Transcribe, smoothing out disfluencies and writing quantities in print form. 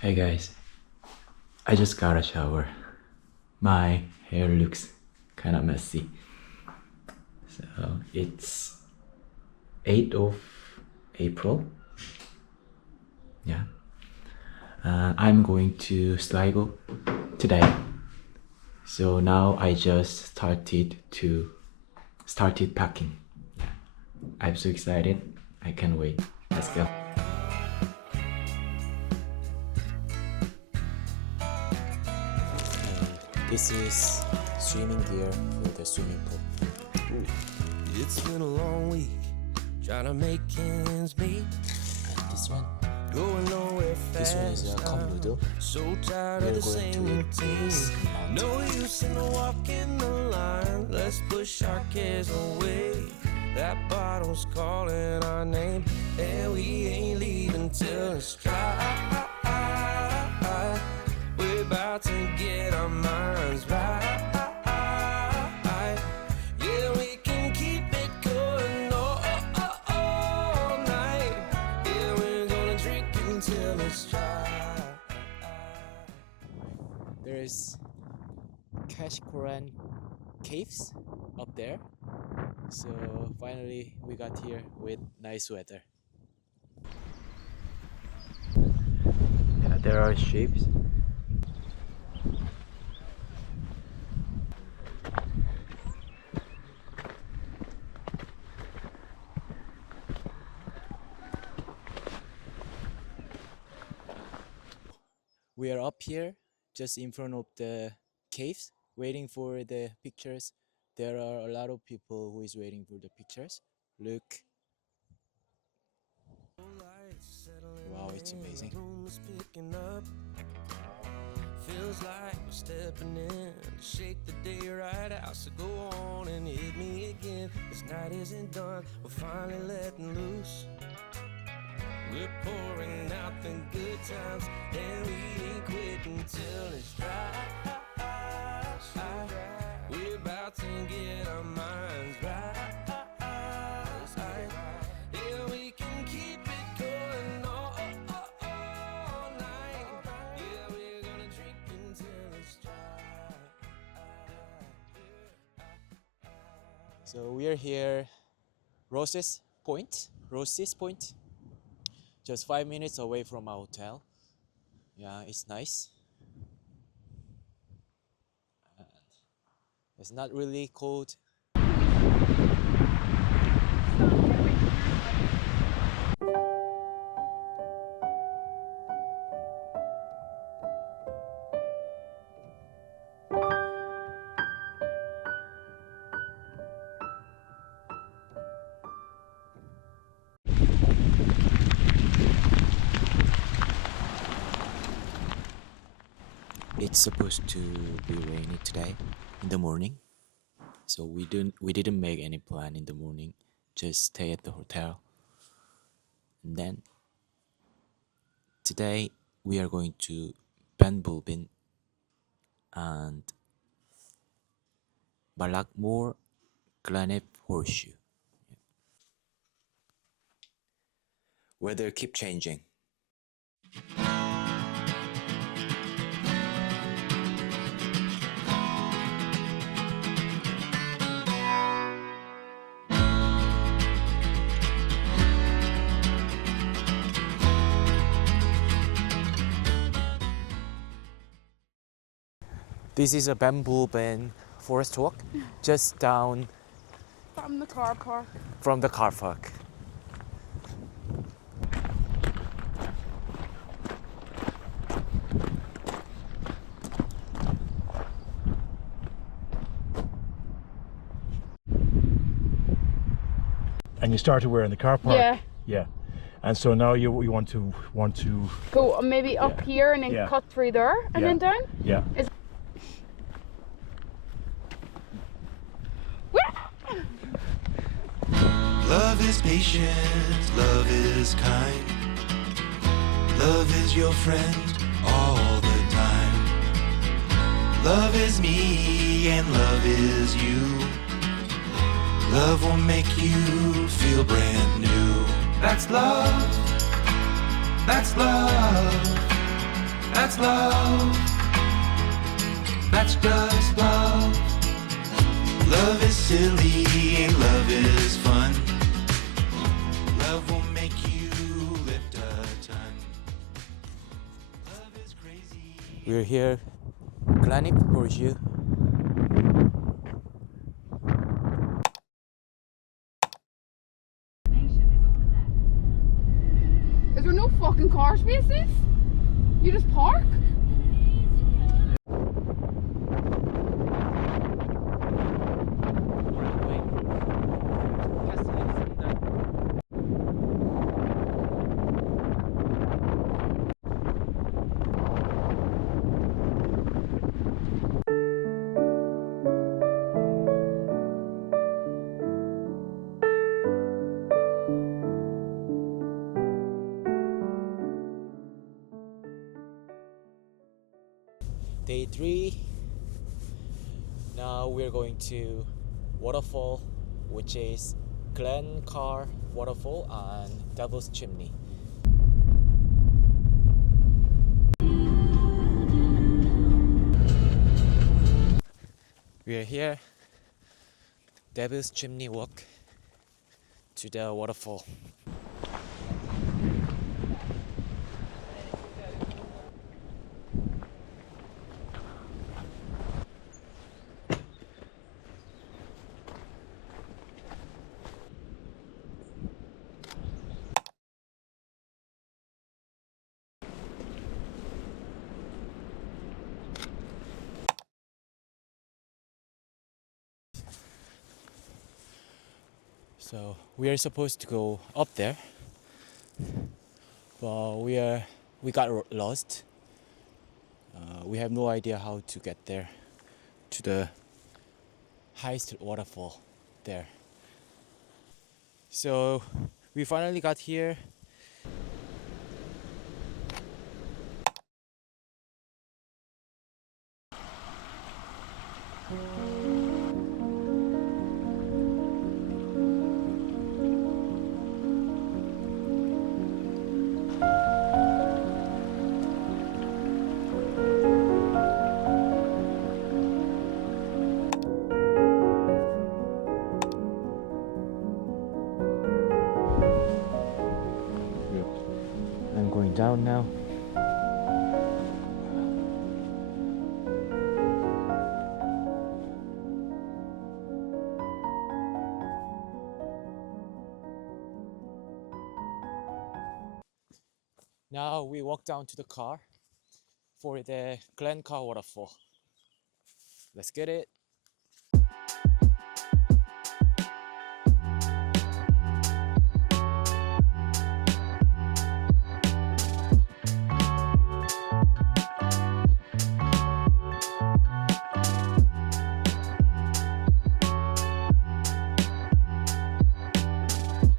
Hey guys, I just got a shower. My hair looks kind of messy. So it's 8th of April. Yeah. I'm going to Sligo today. So now I just started packing. I'm so excited. I can't wait. Let's go. This is swimming gear for the swimming pool. It's been a long week trying to make ends meet. And this one. Going nowhere fast. This one is a cup noodle. So tired We're of the going same to routine. this mountain. No use in walking the line. Let's push our cares away. That bottle's calling our name, and we ain't leaving till it's dry. We're about to get our minds right. Yeah, we can keep it going all night. Yeah, we're gonna drink until it's dry. There's Keshcorran Caves up there. So finally we got here with nice weather. Yeah, there are ships. We are up here just in front of the caves waiting for the pictures. There are a lot of people who is waiting for the pictures. Look. Wow, it's amazing. Feels like we're stepping in to shake the day right out. So go on and hit me again. This night isn't done. We're finally letting loose. We're pouring out the good times, and we ain't quitting till it's dry. We're about to get our minds right. Yeah, we can keep it going all night. Yeah, we're gonna drink until it's dry. So we are here, Rose's Point, just 5 minutes away from our hotel. Yeah, it's nice. And it's not really cold. It's supposed to be rainy today in the morning, so we didn't make any plan in the morning. Just stay at the hotel, and then today we are going to Benbulben and Balakmore Gleniff Horseshoe. Weather keep changing. This is a Benbulben forest walk, just down From the car park. from the car park. And you started where in the car park? Yeah. Yeah. And so now you want to Go maybe up here and then Yeah. cut through there and Yeah. then down. yeah. Love is patient, love is kind. Love is your friend all Love is me and love is you. Love will make you feel brand new. That's love. That's love. That's love. That's just love. Love is silly and love is fun. Love will make you lift a ton. Love is crazy. We're here, Gleniff Horseshoe. Is there no fucking car spaces? You just park? Day 3. Now we're going to Waterfall, which is Glencar Waterfall and Devil's Chimney. We are here, Devil's Chimney walk to the waterfall. So we are supposed to go up there, but we got lost. We have no idea how to get there to the highest waterfall there. So we finally got here. I'm going down now. Now we walk down to the car for the Glencar waterfall. Let's get it.